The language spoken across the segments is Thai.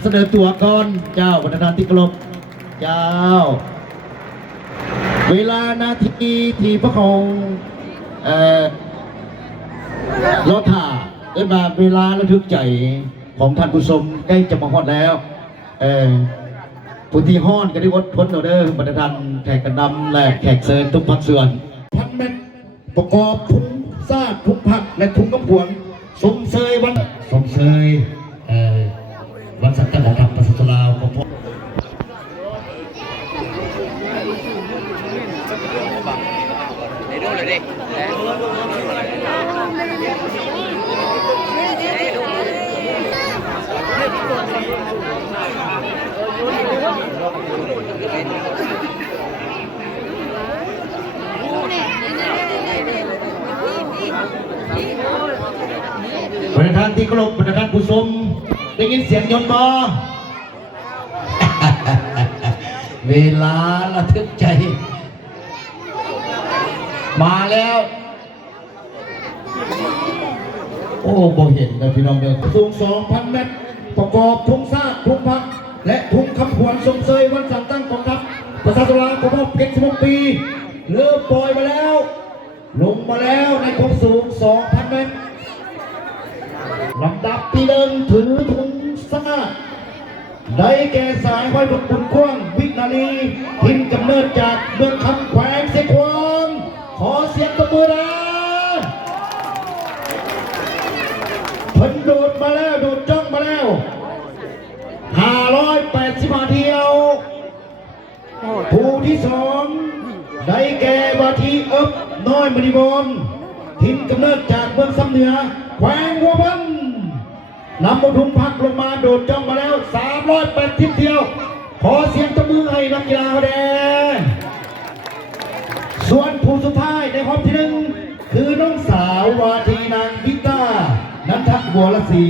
เสนอตัวก่อนเจ้าประธานที่เคารพเจ้าเวลานาทีที่พวกเขารถถ่าได้มาเวลาระทึกใจของท่านผู้ชมใกล้จะมาฮอดแล้วผู้ที่ฮอดก็ได้อดทนเอาเด้อประธานแขกกันนำและแขกเชิญทุกภาคส่วนพันเม็ดประกอบทุงซาดทุกผักและทุงกระพวงสมเสยวันสมเสยวันสัตย์ของทางประชาชนลาวก็พบในรูปเลยดิประธานที่เคารพประธานผู้ชมได้ยินเสียงยนต์บ่ เวลาระทึกใจมาแล้วโอ้บ่เห็นนะพี่น้องเด้อสูง 2,000 เมตรประกอบทุงซากทุงพักและทุงคำขวัญสมเสยวันสั่งตั้งกองทัพประชาชนลาวครบรอบ76 ปีเริ่มปล่อยมาแล้วลงมาแล้วในความสูง 2,000 เมตรลำดับที่หนึ่งถือทุงซากได้แก่สายห้อยบุญกว้างวินาลีทินกำเนิดจากเมืองคำแขวงเสียงควงขอเสียงตบมือนะเพิ่นโดดมาแล้วโดดจ้องมาแล้ว585 เที่ยวผู้ที่สองได้แก่วาทีเอิบน้อยมณีบนทินกำเนิดจากเมืองซ้ำเหนือแขวงหัวพันนำบุทุมพักลงมาโดดจ้องมาแล้ว380 เที่ยวขอเสียงตบมือให้นักกีฬาแดงส่วนผู้สุดท้ายในรอบที่หนึ่งคือน้องสาววาทีนางวิต้านันทบัวละศรี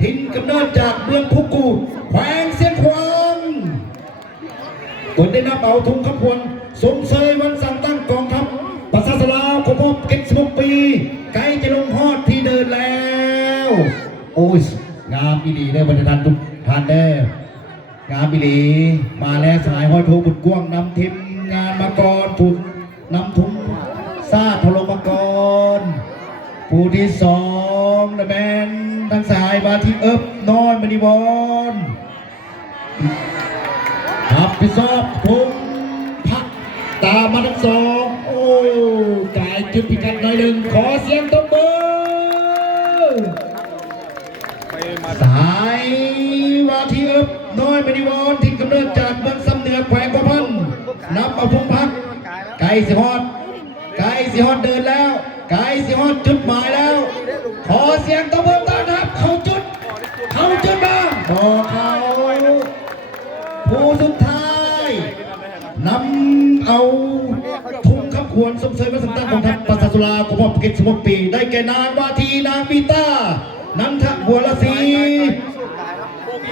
ทินกำเนิดจากเมืองคุกูดแขวงเสียงขวางคนได้นำเอาทุงขบวนสมเสยวันสั่งตั้งกองทัพประชาชนลาวครบรอบ76 ปีใกล้จะลงฮอดที่เดินแล้วโอ้ยงามอีหลีได้บรรดาทุกท่านได้งามอีหลีมาแล้วสายห้อยโทบุตรกว้างนำทีมงานมาก่อนผุดนำทุงซาพลมาก่อนผู้ที่สองและแมนทั้งสายมาที่เอิบน้อยมณีบอลขับพิซอบทุงพักตามมาทั้งสองโอ้กายจุดพิกัดหน่อยหนึ่งขอเสียงตบมือสายวาทีเอิบน้อยมณีบอลทิ้งกำเนิดจากเมืองซ้ำเหนือแขวงพะพันนับเอาพงพักไก่สิฮอดเดินแล้วไก่สิฮอดจุดหมายแล้วขอเสียงตบมือต้อนรับเข้าจุดบ้างบอกเขาผู้สุดท้ายนำเอาทุงขับขวนสมเสยวัฒนธรรมของทัพประชาชนลาวครบรอบ76 ปีได้แก่นางวาทีนางวิต้านันทบัวละศรี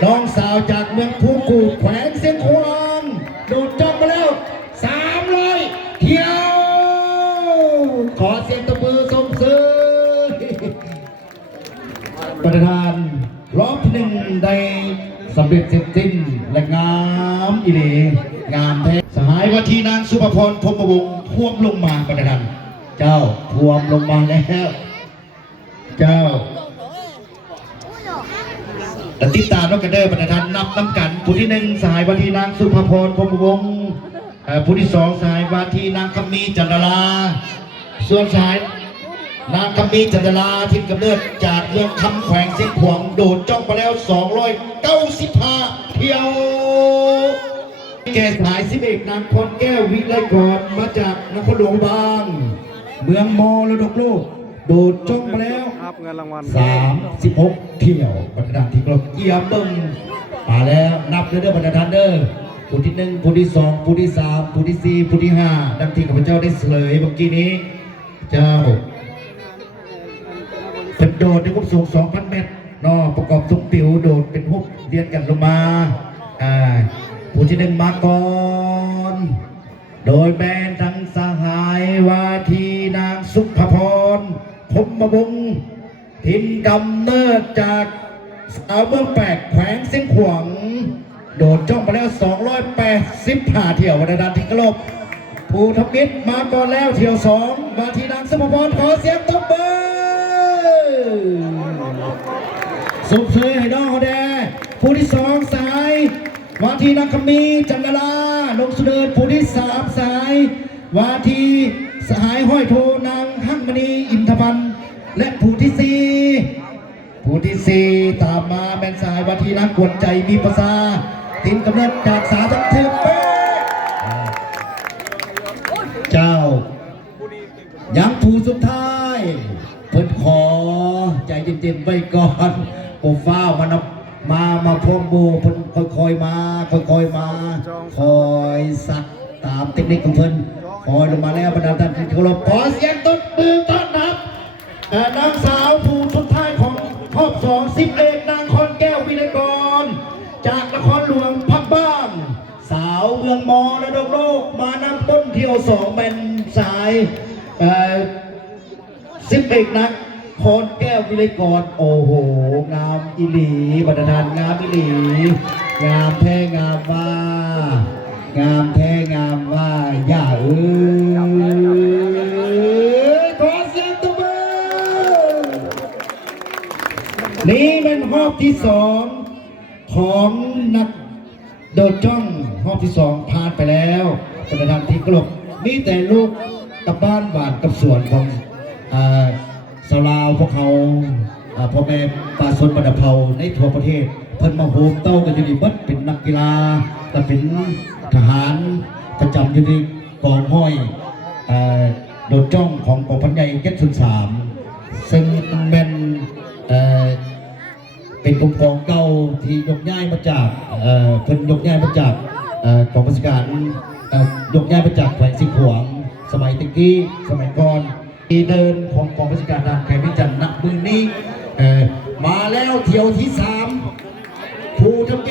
น้องสาวจากเมืองภูกูดแขวงเสียงควางโดดจ้องมาแล้ว300 เที่ยวขอเสียงตบมือสมเสยประธานรอบที่หนึ่งได้สำเร็จเสร็จสิ้นและงามอีเลงามแท้สหายวาทีนางสุภพรพรหมวงศ์ท่วมลงมาประธานเจ้าท่วมลงมาแล้วเจ้าติดตามแล้วกันเด้อประธานนับน้ำกันผู้ที่หนึ่งสหายวาทีนางสุภพรพรหมวงศ์ผู้ที่สองสหายวาทีนางคำมีจันทราส่วนสหายนางคำมีจันทราทิศกำเนิดจากเมืองคำแขวงเสียงขวางโดดจ้องไปแล้ว295 เที่ยวแก่สาย11นางพรแก้ววิไลกรมาจากนครหลวงบางเมืองมรดกโลกโดดจ้องไปแล้ว36 เที่ยวประธานที่กรมเกียร์ตึงมาแล้วนับเด้อประธานเด้อผู้ที่1ผู้ที่2ผู้ที่3ผู้ที่4ผู้ที่5ดังที่ข้าพเจ้าได้เฉลยเมื่อกี้นี้เจ้าเป็นโดดในความสูง 2,000 เมตรนอประกอบทุกปิวโดดเป็นหุบเรียนกันลงมาผู้ที่1มาก่อนโดยแบนทั้งสหายวาทีนางสุภพรพรหมวงศ์ทินกำเนิดจาก สาวเมืองแปดแขวงเส้นขวางโดดจ้องมาแล้ว285เที่ยววันดันที่กลบผู้ทำมิตรมาก่อนแล้วเที่ยว2มาที่นางสมพรขอเสียงตบมือสุบเชยให้น้องเขาแดผู้ที่2สายมาที่นางคำมีจันดาลาลงสุเดินผู้ที่3สายวาทีสหายห้อยโทนางหั่งมณีอินทพันธ์และผู้ที่4ตามมาแมนสายวาทีนักกวนใจมีภาษาทีมกำเนิดจากสาจังเทพเป้เจ้ายังผู้สุดท้ายเพิ่นขอใจเย็นๆไว้ก่อนผมฟ้ามาพร้อมโบเพิ่นค่อยๆมาคอยสักตามเทคนิคของเพิ่นคอยลงมาแล้วบรรดาท่านที่เคารพขอเสียงตบมือต้อนรับนางสาวผู้สุดท้ายของรอบ10 เอกนางคอนแก้ววินัยกรจากนครหลวงพักบ้านสาวเมืองมอระดับโลกมานำต้นเที่ยว2เป็นสาย10 เอกนักคอนแก้ววินัยกรโอ้โหงามอิหลีบรรดาท่านงามอิหลีงามแท้งามว่างามแท้งามว่าอย่าขอเสียงตบมือนี่เป็นรอบที่2ของนักโดดจ้องรอบที่2ผ่านไปแล้วเป็นระดับที่กลบมีแต่ลูกตะบ้านหวานกับสวนของสลาวพวกเขาพ่อแม่ป่าสนบรรดาเผาในทั่วประเทศเพิ่นมาโฮมเต้ากันอยู่ดีบัดเป็นนักกีฬาและเป็นทหารประจำอยู่ในกองห้อยโดดจ้องของกองพันใหญ่703ซึ่งเป็นเป็นกองเก่าที่ยกย้ายมาจากเพิ่นยกย้ายมาจากกองราชการยกย้ายมาจากแขวงสิงห์ขวางสมัยตะกี้สมัยก่อนที่เดินของกองราชการไข่พิจันนักมือนี้มาแล้วเที่ยวที่3ผู้ทำ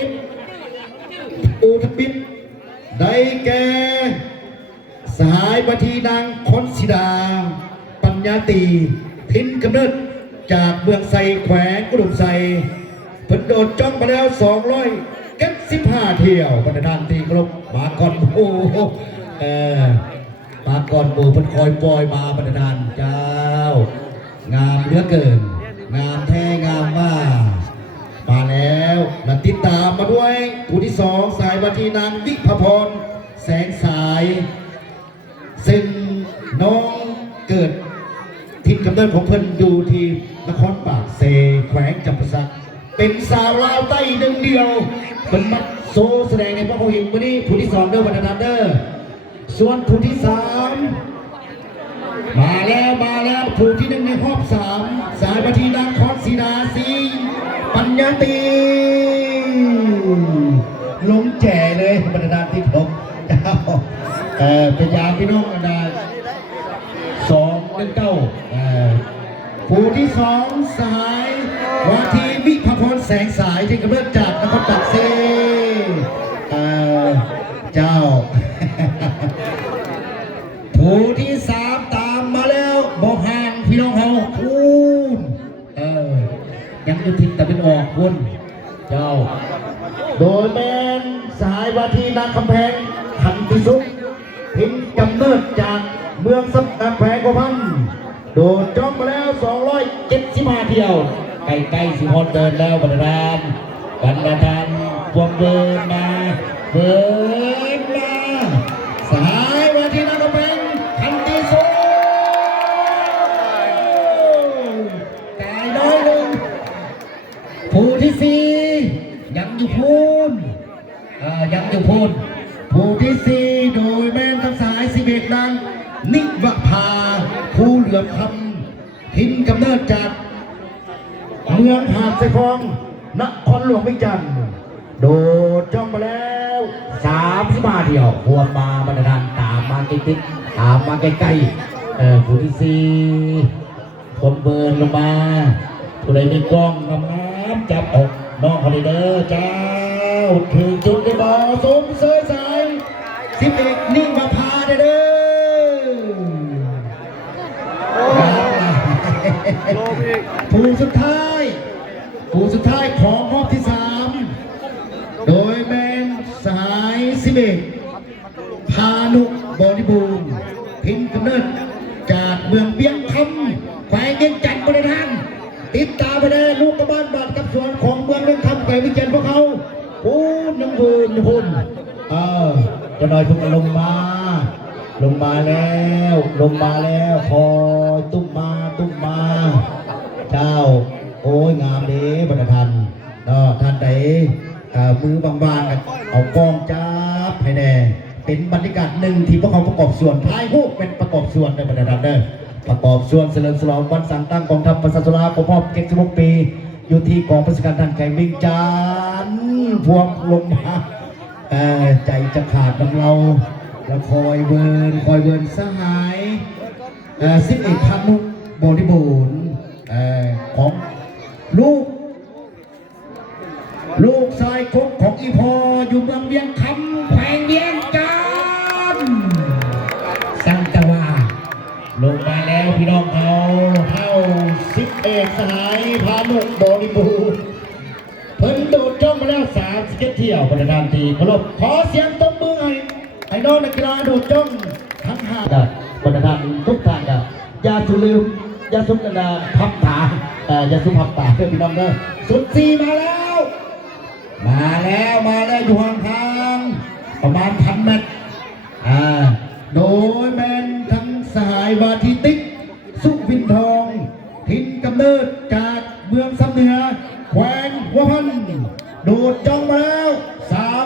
บิดได้แก่สหายบัทีนางคอนสิดาปัญญาตีทินกำเนิดจากเมืองไซแขวงกุดุมไซเพิ่นโดดจ้องมาแล้ว295เที่ยวบรรดาตีครบมาก่อนโอ้มาก่อนหมู่เพิ่นคอยปล่อยมาบรรดาเจ้างามเหลือเกินงามแท้งามว่ามาแล้วและติดตามมาด้วยผู้ที่2สายบัทีนางวิภพรแสงสายซึ่งน้องเกิดถิ่นกำเนิดของเพิ่นอยู่ที่นครปากเซแขวงจำปาสักเป็นสาวลาวใต้หนึ่งเดียวเป็นมัดโซแสดงในพระโพหินวันนี้ผู้ที่2เด้อวันนั้นเด้อส่วนผู้ที่3มาแล้วผู้ที่1ในรอบ3สายบัทีนางคอนสีดาสีปัญญาตีลงแจ่เลยบรรดาที่ผมเป็นยาพี่น้องบรรดา219ผู้ที่2สายวาทีวิภพรแสงสายที่กำเนิดจากนครปากเซเจ้า ผู้ที่3ตามมาแล้วบอกห่างพี่น้องเขาคูณยังอยู่ทิศตะวันออกคุณเจ้าโดยแมนสายวาทีนางคำแพงขันติสุขทินกำเนิดจากเมืองสัมแขวงกพันโดนจ้องมาแล้ว275เที่ยวใกล้ๆสิพอนเดินแล้วบรรดาพวงเดินมาสายวาทีนางคำแพงขันติสุขกายน้อยหนึ่งผู้ที่4ยังอยู่พูนผู้ที่4โดยแม่นทั้งสาย11นางนิวภาผู้เหลือคำทินกำเนิดจากเมืองหาดสะคองนครหลวงวิจันทร์โดดจ้องมาแล้ว35เที่ยวพวกมาบรรดาตามมาติดตามมาใกล้ๆผู้ที่4คนเบิร์นลงมาผู้ใดมีกล้องน้ำจับอกน้องคอนเดอร์เจ้าถึงจุดในบ่อสมเสยสาย11นิ่งมาพาเด้อผู้สุดท้าย ผู้สุดท้ายของรอบที่ 3โดยแมนสหายสิเบกพานุบริบูรณ์ทิ้งกำเนิดจากเมืองเบียงคำแขวงเวียงจันทร์บริหารติดตามไปเลยลูกกระบ้านบาดกับสวนของเมืองเบียงคำแขวงเวียงจันทร์พวกเขาพูดน้ำพูนจะน้อยพุ่งลงมาแล้วคอยตุ้มมาเจ้าโอ้ยงามเด้บรรทันท่านใดมือบางๆกันเอากล้องจับให้แน่เป็นบรรยากาศหนึ่งที่พวกเขาประกอบส่วนท้ายพวกเป็นประกอบส่วนในบรรทันเด้อประกอบส่วนเฉลิมฉลองวันสั่งตั้งกองทัพประชาชนครบรอบ76 ปีอยู่ที่กองประชาการทางไก่วิ่งจานพวงลงมาใจจะขาดของเราแล้วคอยเวิร์นสหาย11 พันนุบริบูรณ์ของลูกชายคุกของอีพออยู่เมืองเวียงคำแขวงเวียงจันทร์สังตะวาลงมาแล้วพี่น้องเขาเท่า11 สหายพานุบริบูรณ์เพิ่นโดดจ้องมาแล้ว37 เที่ยวประธานตีเคารพขอเสียงตบมือให้น้องนักกีฬาโดดจ้องทั้ง5ประธานทุกท่านอย่าสุลืมอย่าสุกระดาพับตาอย่าสุพับตาเพื่อนพี่น้องเด้อสุด4มาแล้วอยู่ห่างทางประมาณ1,000 เมตรโดยแมนทั้งสหายวาทีติ๊กสุวินทองถิ่นกำเนิดจากเมืองสำเหนือแขวงหัวพันโดดจ้องมาแล้ว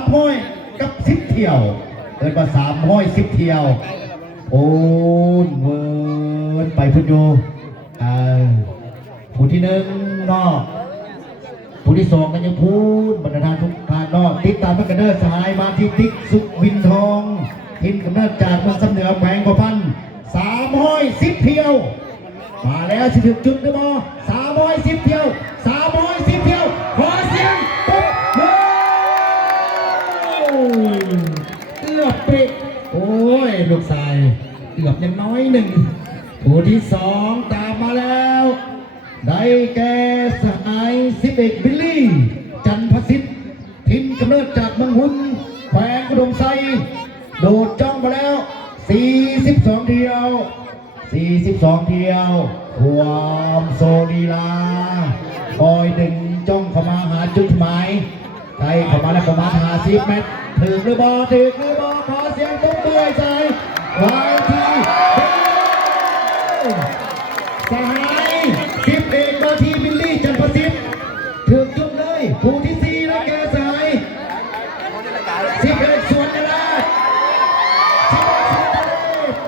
300 กับ 10 เที่ยวเกิดมา310 เที่ยวโอ้นเวิร์นไปพุทโยผู้ที่1นอกผู้ที่2กันยังพูดบรรดาทุกทานนอกติดตามเพื่อนกันเด้อสหายมาที่ติ๊กสุวินทองทิ้นกำเนิดจากเมืองสำเหนือแขวงกว่าพัน310 เที่ยวมาแล้วสิถึงจุดหรือเปล่า310 เที่ยวขอเสียงปุ๊บเกือบปิดโอ้ยลูกชายเกือบยังน้อยหนึ่งผู้ที่2ตามมาแล้วได้แก่สหาย11 บิลลี่จันทร์ประสิทธิ์ทิ้นกำเนิดจากเมืองหุ่นแขวงอุดมไซโดดจ้องมาแล้ว42 เที่ยวความโซลีลาคอยดึงจ้องเข้ามาหาจุดหมายใกล้เข้ามาแล้วประมาณ50 เมตรถึงหรือบอขอเสียงตบมือใจไว้ที่สหาย11 นาทีบิลลี่จันทร์ประสิทธิ์ถึงจุดเลยผู้ที่4แล้วแกสหาย11 ส่วนกระดาษ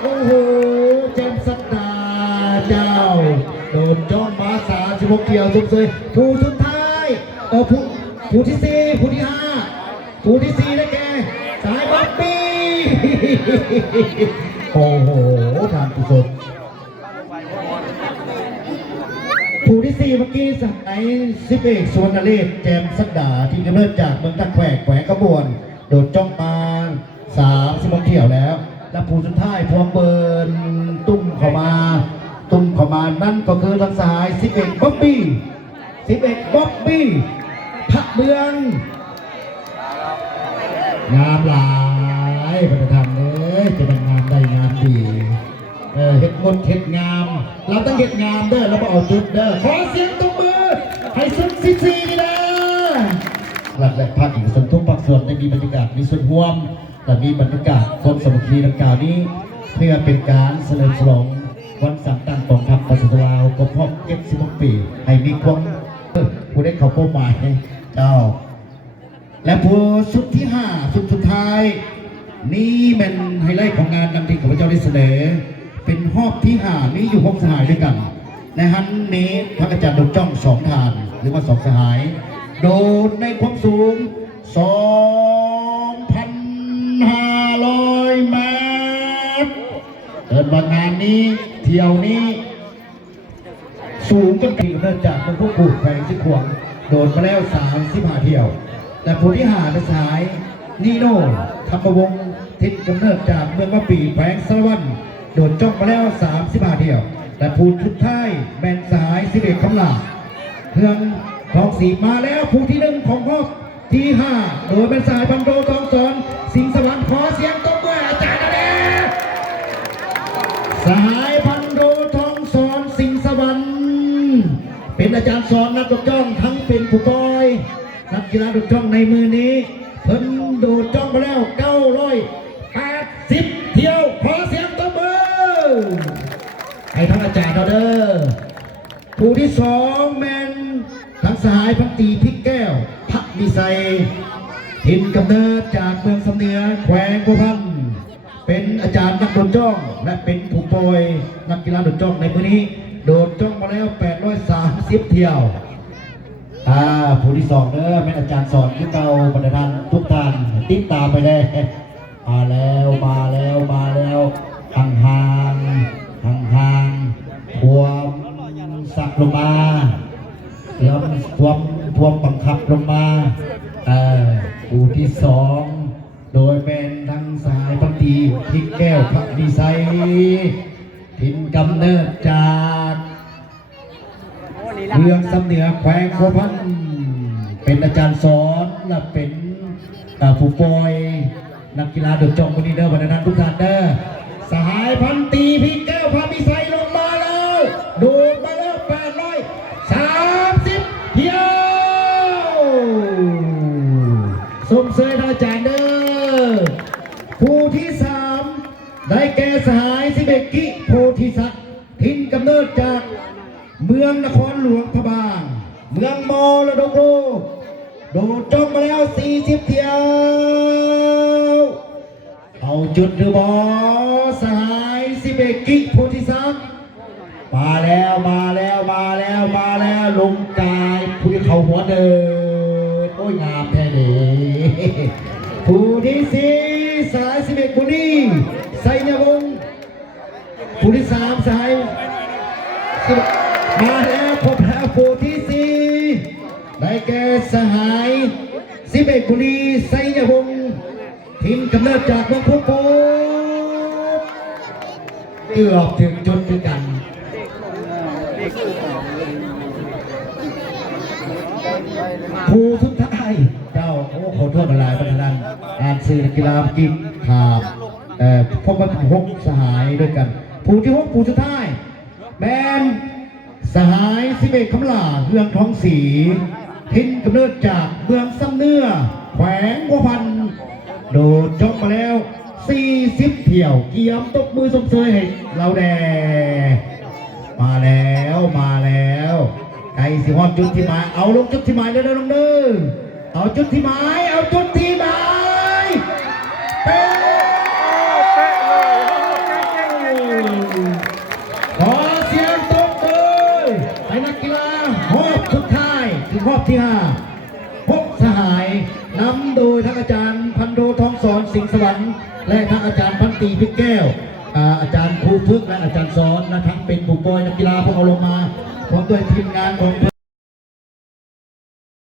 โอ้โหเจมส์สักดาเจ้าโดนจ้องมา36 เกี่ยวสุดเลยผู้สุดท้ายผู้ที่4ผู้ที่5ผู้ที่4ได้แก่สายบ๊อบบี้โอ้โหทานกุศลผู้ที่4เมื่อกี้สาย11 ส่วนนเรศแจมสักดาที่กำเนิดจากเมืองตะแขวงกระบวนโดดจ้องมา36 เที่ยวแล้วและผู้สุดท้ายพวงเบิร์นตุ้มเข้ามานั่นก็คือทางสาย11 บ๊อบบี้พระเมืองงามหลายประธานจะเป็นงามได้งามดีเห็ดงดเห็ดงามเราต้องเห็ดงามเด้อแล้วก็เอาจุดเด้อขอเสียงตบมือให้สุดซีนี่นะหลักและภาคอีกส่วนทุกภาคส่วนได้มีบรรยากาศมีส่วนร่วมและมีบรรยากาศคนสมัครดังกล่าวนี้เพื่อเป็นการเฉลิมฉลองวันสั่งตั้งกองทัพประชาชนลาวครบรอบ76 ปีให้มีความผู้ได้เข้าเป้าหมายเจ้าและผู้สุดที่5สุดท้ายนี่เป็นไฮไลท์ของงานนำที่ข้าพเจ้าได้เสนอเป็นรอบที่5นี้อยู่6 สหายด้วยกันในฮันนี้พระอาจารย์โดดจ้อง2 ฐานหรือว่า2 สหายโดดในความสูง 2,500 เมตรเดินวันงานนี้เที่ยวนี้สูงจนกี่เดินจากเป็นผู้ปลูกแขวงสิขวงโดดมาแล้ว35 เที่ยวแต่ผู้ที่5เป็นสายนีโน่ธรรมวงศ์ทิศกำเนิดจากเมืองมะปีแขวงสะวันโดดจ้องมาแล้ว35 เที่ยวแต่ผู้สุดท้ายแมนสาย11 คำลาเพื่อง ทองสีมาแล้วผู้ที่หนึ่งของรอบที่ห้าโดยเป็นสายพันโดทองสอนสิงห์สวรรค์ขอเสียงตบมืออาจารย์นะเด้สายพันโดทองสอนสิงห์สวรรค์เป็นอาจารย์สอนนักดกจ้องทั้งเป็นผู้กอยนักกีฬาดกจ้องในมือนี้เพิ่นโดดจ้องไปแล้ว980เที่ยวขอเสียงตบมือให้ทั้งอาจารย์เราเด้อผู้ที่สองแมนทั้งสหายพันตีพิกแก้วพักดีไซถิ่นกำเนิดจากเมืองสำเนียงแขวงบัวพันเป็นอาจารย์นักโดดจ้องและเป็นผู้ปล่อยนักกีฬาโดดจ้องในมือนี้โดดจ้องมาแล้ว830เที่ยวผู้ที่สองเด้อเป็นอาจารย์สอนที่เก่าบรรดาทุกท่านติดตามไปได้มาแล้วห่างทวมสักลงมาแล้วทวมบังคับลงมาผู้ที่สองโดยเป็นทั้งสายพันธีพิกแก้วพักดีไซถิ่นกำเนิดจากเมืองสำเหนือแขวงบัวพันเป็นอาจารย์สอนและเป็นผู้ปล่อยนักกีฬาโดดจ้องคนนี้เด้อบรรดาทุกท่านเด้อสหายพันตีพิกแก้วพักดีไซลงมาแล้วโดดมาแล้ว830เที่ยวสมเสยท่านอาจารย์เด้อผู้ที่สามได้แก่สหายสิเบกิโพธิสัตว์ถิ่นกำเนิดจากเมืองนครหลวงพระบางเมืองมอระดกโลกโดดจ้องมาแล้ว40เที่ยวเอาจุดหรือบอสหายสิเบกิโพธิสัตว์มาแล้วลงกายผู้ที่เขาหัวเดินโอ้ยงามแท้เลยผู้ที่สี่สาย11บุรีไซนวงศ์ผู้ที่สามสายมาแล้วพบแล้วผู้ที่สี่ได้แก่สหาย11บุรีไซนวงศ์ทีมกำเนิดจากเมืองพุทธเกือบถึงจุดด้วยกันผู้สุดท้ายเจ้าขอโทษอะไรประธานอ่านสื่อกีฬากินขาดพบกัน6สหายด้วยกันผู้ที่6ผู้สุดท้ายแมนสหาย11คำลาเรื่องท้องสีทิ้นกำเนิดจากเมืองซ้ำเนื้อแขวงบัวพันโดดจ้องมาแล้ว40เที่ยวเกี่ยมตบมือสมเสยให้เราแดมาแล้วไก่สิฮอดจุดที่หมายเอาลงจุดที่หมายเด้อน้องเด้อเอาจุดที่หมายขอเสียงตบมือให้นักกีฬารอบสุดท้ายถึงรอบที่5สหายนำโดยทั้งอาจารย์พันโดทองสอนสิงห์สวรรค์และทั้งอาจารย์พันตีพิกแก้วอาจารย์ครูพึกและอาจารย์สอนและทั้งเป็นผู้ปล่อยนักกีฬาพวกเอาลงมาพร้อมด้วยทีมงานของ